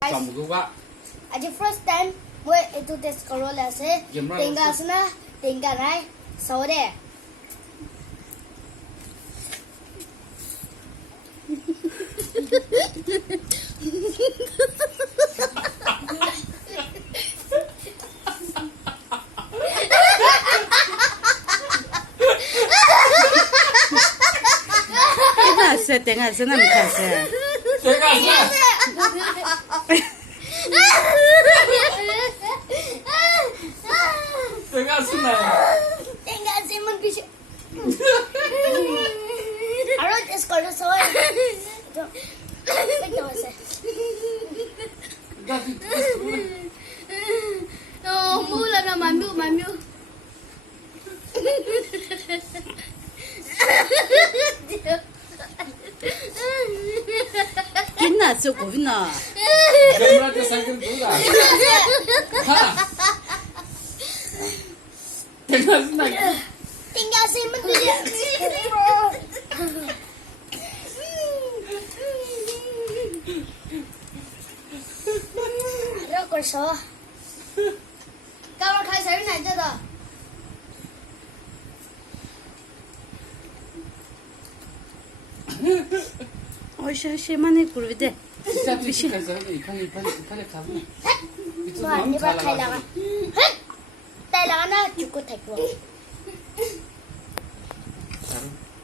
Sambuga. Aji first time moi itu test karo la se tinggal sana tinggal nai sore Tengah sana mikasa. Tengah sana. tinggal simon bisa aro test karo sore betul se oh mula na mamiu Kina cukup na. Jangan ada sakit juga. Tengah sana. tinggal simon bisa aro kurso kalau kai sai nai ja da Oşa mane kurvide. Bir şey kazandı. İpale kazandı. Bir Wah, tuh ini bakal kailangan. Kailangan na cukup tayo.